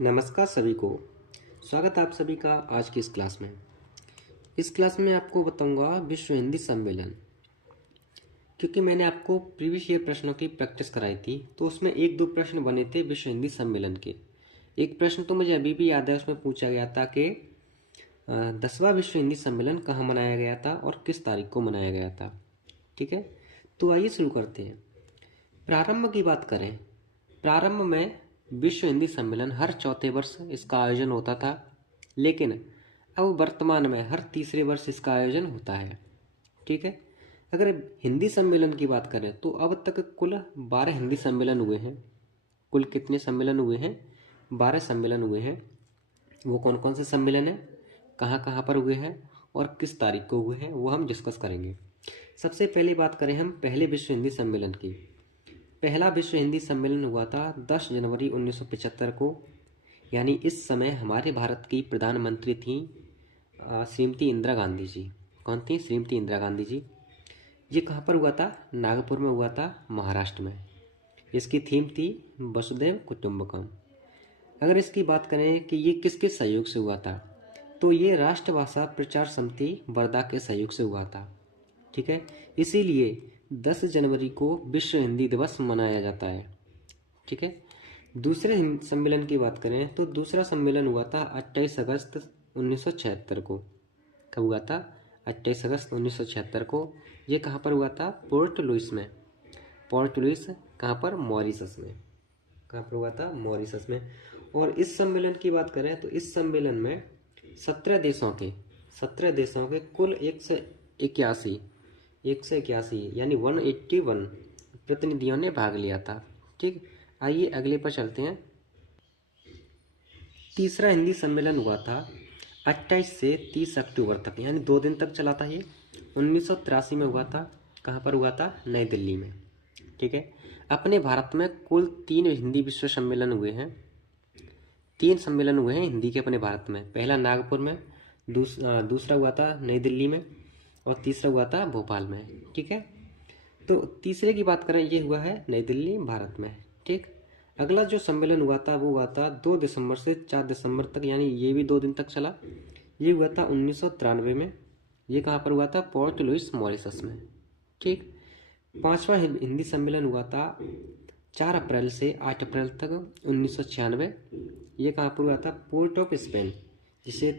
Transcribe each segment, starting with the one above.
नमस्कार सभी को। स्वागत है आप सभी का आज की इस क्लास में। इस क्लास में आपको बताऊंगा विश्व हिंदी सम्मेलन। क्योंकि मैंने आपको प्रीवियस ईयर प्रश्नों की प्रैक्टिस कराई थी, तो उसमें एक दो प्रश्न बने थे विश्व हिंदी सम्मेलन के। एक प्रश्न तो मुझे अभी भी याद है, उसमें पूछा गया था कि 10वां विश्व हिंदी सम्मेलन कहाँ मनाया गया था और किस तारीख को मनाया गया था। ठीक है, तो आइए शुरू करते हैं। प्रारंभ की बात करें, प्रारंभ में विश्व हिंदी सम्मेलन हर चौथे वर्ष इसका आयोजन होता था, लेकिन अब वर्तमान में हर तीसरे वर्ष इसका आयोजन होता है। ठीक है, अगर हिंदी सम्मेलन की बात करें तो अब तक कुल 12 हिंदी सम्मेलन हुए हैं। कुल कितने सम्मेलन हुए हैं? 12 सम्मेलन हुए हैं। वो कौन कौन से सम्मेलन हैं, कहाँ कहाँ पर हुए हैं और किस तारीख को हुए हैं, वो हम डिस्कस करेंगे। सबसे पहले बात करें हम पहले विश्व हिंदी सम्मेलन की। पहला विश्व हिंदी सम्मेलन हुआ था 10 जनवरी 1975 को, यानी इस समय हमारे भारत की प्रधानमंत्री थी श्रीमती इंदिरा गांधी जी। कौन थी? श्रीमती इंदिरा गांधी जी। ये कहाँ पर हुआ था? नागपुर में हुआ था, महाराष्ट्र में। इसकी थीम थी वसुधैव कुटुंबकम। अगर इसकी बात करें कि ये किसके सहयोग से हुआ था, तो ये राष्ट्रभाषा प्रचार समिति वर्धा के सहयोग से हुआ था। ठीक है, इसीलिए 10 जनवरी को विश्व हिंदी दिवस मनाया जाता है। ठीक है, दूसरे सम्मेलन की बात करें तो दूसरा सम्मेलन हुआ था 28 अगस्त 1976 को। कब हुआ था? 28 अगस्त 1976 को। ये कहाँ पर हुआ था? पोर्ट लुइस में। पोर्ट लुइस कहाँ पर? मॉरिशस में। कहाँ पर हुआ था? मॉरिशस में। और इस सम्मेलन की बात करें तो इस सम्मेलन में 17 देशों के कुल 181 यानी 181 प्रतिनिधियों ने भाग लिया था। ठीक, आइए अगले पर चलते हैं। तीसरा हिंदी सम्मेलन हुआ था 28 से 30 अक्टूबर तक, यानी 2 दिन तक चला था। ये 1983 में हुआ था। कहाँ पर हुआ था? नई दिल्ली में। ठीक है, अपने भारत में कुल 3 हिंदी विश्व सम्मेलन हुए हैं। 3 सम्मेलन हुए हैं हिंदी के अपने भारत में। पहला नागपुर में, दूसरा हुआ था नई दिल्ली में और तीसरा हुआ था भोपाल में। ठीक है, तो तीसरे की बात करें, ये हुआ है नई दिल्ली, भारत में। ठीक, अगला जो सम्मेलन हुआ था वो हुआ था 2 दिसंबर से 4 दिसंबर तक, यानी ये भी 2 दिन तक चला। ये हुआ था 1993 में। ये कहाँ पर हुआ था? पोर्ट लुइस, मॉरिशस में। ठीक, पांचवा हिंदी सम्मेलन हुआ था 4 अप्रैल से 8 अप्रैल तक 1996। ये कहाँ पर हुआ था? पोर्ट ऑफ स्पेन, जिसे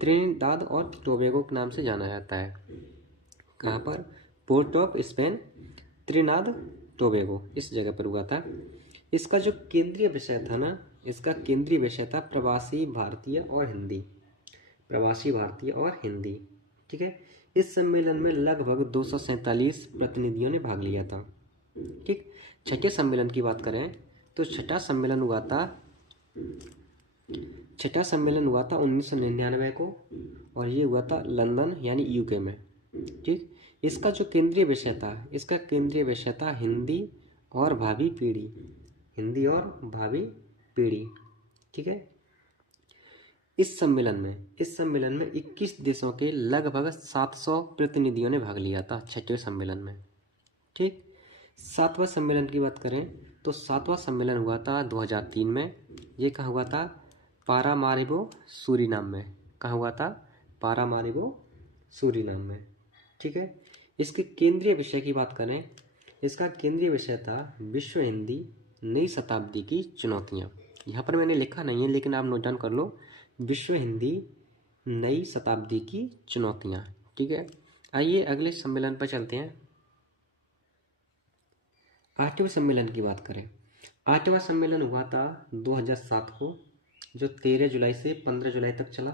त्रिनिदाद और टोबैगो के नाम से जाना जाता है। कहाँ पर? पोर्ट ऑफ स्पेन, त्रिनाद टोबैगो, इस जगह पर हुआ था। इसका जो केंद्रीय विषय था ना, इसका केंद्रीय विषय था प्रवासी भारतीय और हिंदी। प्रवासी भारतीय और हिंदी। ठीक है, इस सम्मेलन में लगभग 247 प्रतिनिधियों ने भाग लिया था। ठीक, छठे सम्मेलन की बात करें तो छठा सम्मेलन हुआ था 1999 को, और ये हुआ था लंदन यानी यूके में। ठीक, इसका जो केंद्रीय विषय था, इसका केंद्रीय विषय था हिंदी और भावी पीढ़ी। हिंदी और भावी पीढ़ी। ठीक है, इस सम्मेलन में 21 देशों के लगभग 700 प्रतिनिधियों ने भाग लिया था छठे सम्मेलन में। ठीक, सातवां सम्मेलन की बात करें तो सातवां सम्मेलन हुआ था 2003 में। ये कहाँ हुआ था? पारामारिबो, सूरीनाम में। कहाँ हुआ था? पारामारिबो, सूरीनाम में। ठीक है, इसके केंद्रीय विषय की बात करें, इसका केंद्रीय विषय था विश्व हिंदी नई शताब्दी की चुनौतियाँ। यहाँ पर मैंने लिखा नहीं है, लेकिन आप नोट डाउन कर लो, विश्व हिंदी नई शताब्दी की चुनौतियाँ। ठीक है, आइए अगले सम्मेलन पर चलते हैं। 8वें सम्मेलन की बात करें, 8वां सम्मेलन हुआ था 2007 को, जो 13 जुलाई से 15 जुलाई तक चला।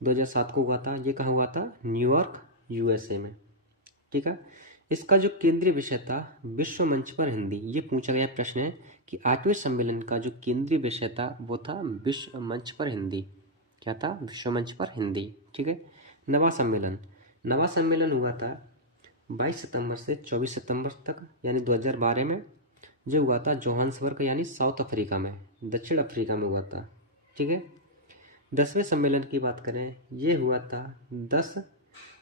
2007 को हुआ था। ये कहाँ हुआ था? न्यूयॉर्क, यूएसए में। ठीक है, इसका जो केंद्रीय विषय था विश्व मंच पर हिंदी। ये पूछा गया प्रश्न है कि 8वें सम्मेलन का जो केंद्रीय विषय था वो था विश्व मंच पर हिंदी। क्या था? विश्व मंच पर हिंदी। ठीक है, नवा सम्मेलन हुआ था 22 सितंबर से 24 सितंबर तक, यानी 2012 में। जो हुआ था जोहान्सबर्ग यानी साउथ अफ्रीका में, दक्षिण अफ्रीका में हुआ था। ठीक है, 10वें सम्मेलन की बात करें, ये हुआ था 10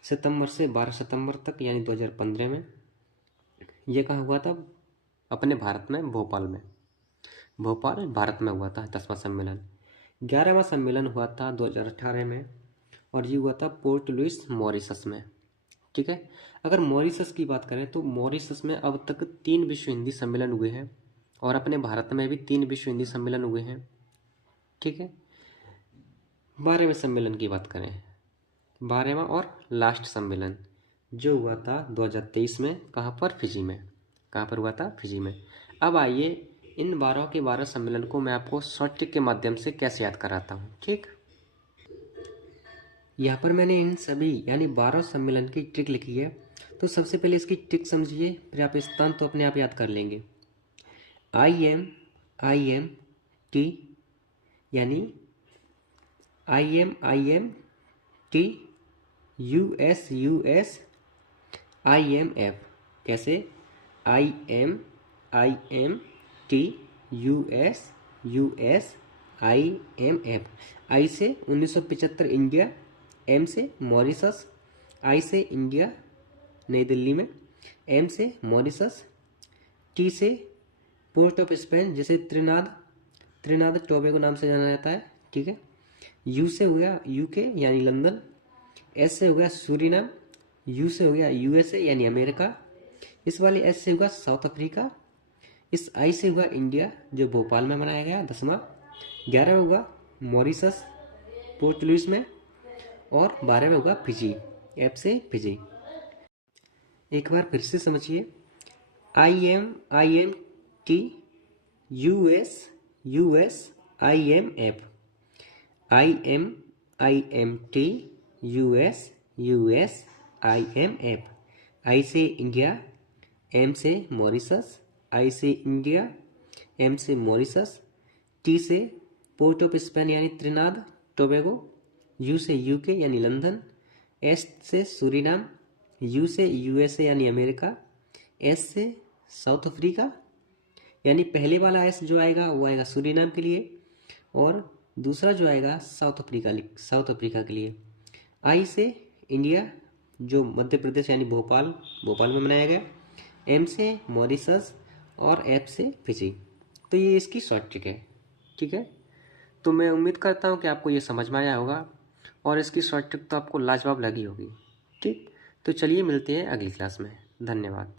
सितंबर से 12 सितंबर तक, यानी 2015 में। ये कहाँ हुआ था? अपने भारत में, भोपाल में। भोपाल भारत में हुआ था 10वां सम्मेलन। 11वां सम्मेलन हुआ था 2018 में और ये हुआ था पोर्ट लुइस मॉरिशस में। ठीक है, अगर मॉरिशस की बात करें तो मॉरिशस में अब तक 3 विश्व हिंदी सम्मेलन हुए हैं और अपने भारत में भी 3 विश्व हिंदी सम्मेलन हुए हैं। ठीक है, 12वें सम्मेलन की बात करें, 12वां और लास्ट सम्मेलन जो हुआ था 2023 में, कहाँ पर, फिजी में। कहाँ पर हुआ था, फिजी में। अब आइए इन 12 के 12 सम्मेलन को मैं आपको शॉर्ट ट्रिक के माध्यम से कैसे याद कराता हूँ। ठीक, यहाँ पर मैंने इन सभी यानी 12 सम्मेलन की ट्रिक लिखी है। तो सबसे पहले इसकी ट्रिक समझिए, फिर आप स्थान तो अपने आप याद कर लेंगे। आई एम टी यानी I M T, U S I M F. कैसे, I M T, U S I M F. I से 1975 इंडिया, एम से मॉरिशस, आई से इंडिया नई दिल्ली में, एम से मॉरिशस, टी से पोर्ट ऑफ स्पेन जिसे त्रिनाद टोबैगो नाम से जाना जाता है। ठीक है, यू से हो गया यूके यानी लंदन, एस से हो गया सूरीनाम, यू से हो गया यूएसए यानी अमेरिका, इस वाले एस से होगा साउथ अफ्रीका, इस आई से होगा इंडिया जो भोपाल में मनाया गया 10वां, 11 में होगा मॉरिशस पोर्ट लुइस में, और 12 में होगा फिजी, एफ से फिजी। एक बार फिर से समझिए, I M T, U S I M F, I M T, U S I M F, I से इंडिया, एम से मॉरिशस, आई से इंडिया, एम से मॉरिशस, टी से पोर्ट ऑफ स्पेन यानी त्रिनाद टोबैगो, यू से UK यानी London, S से Suriname, U से यूएसए यानी अमेरिका, एस से साउथ अफ्रीका यानी पहले वाला एस जो आएगा वो आएगा सूरीनाम के लिए और दूसरा जो आएगा साउथ अफ्रीका के लिए, आई से इंडिया जो मध्य प्रदेश यानी भोपाल में मनाया गया, एम से मॉरिशस और एफ से फिजी। तो ये इसकी शॉर्ट ट्रिक है। ठीक है, तो मैं उम्मीद करता हूँ कि आपको ये समझ में आया होगा और इसकी शॉर्ट ट्रिक तो आपको लाजवाब लगी होगी। ठीक, तो चलिए मिलते हैं अगली क्लास में। धन्यवाद।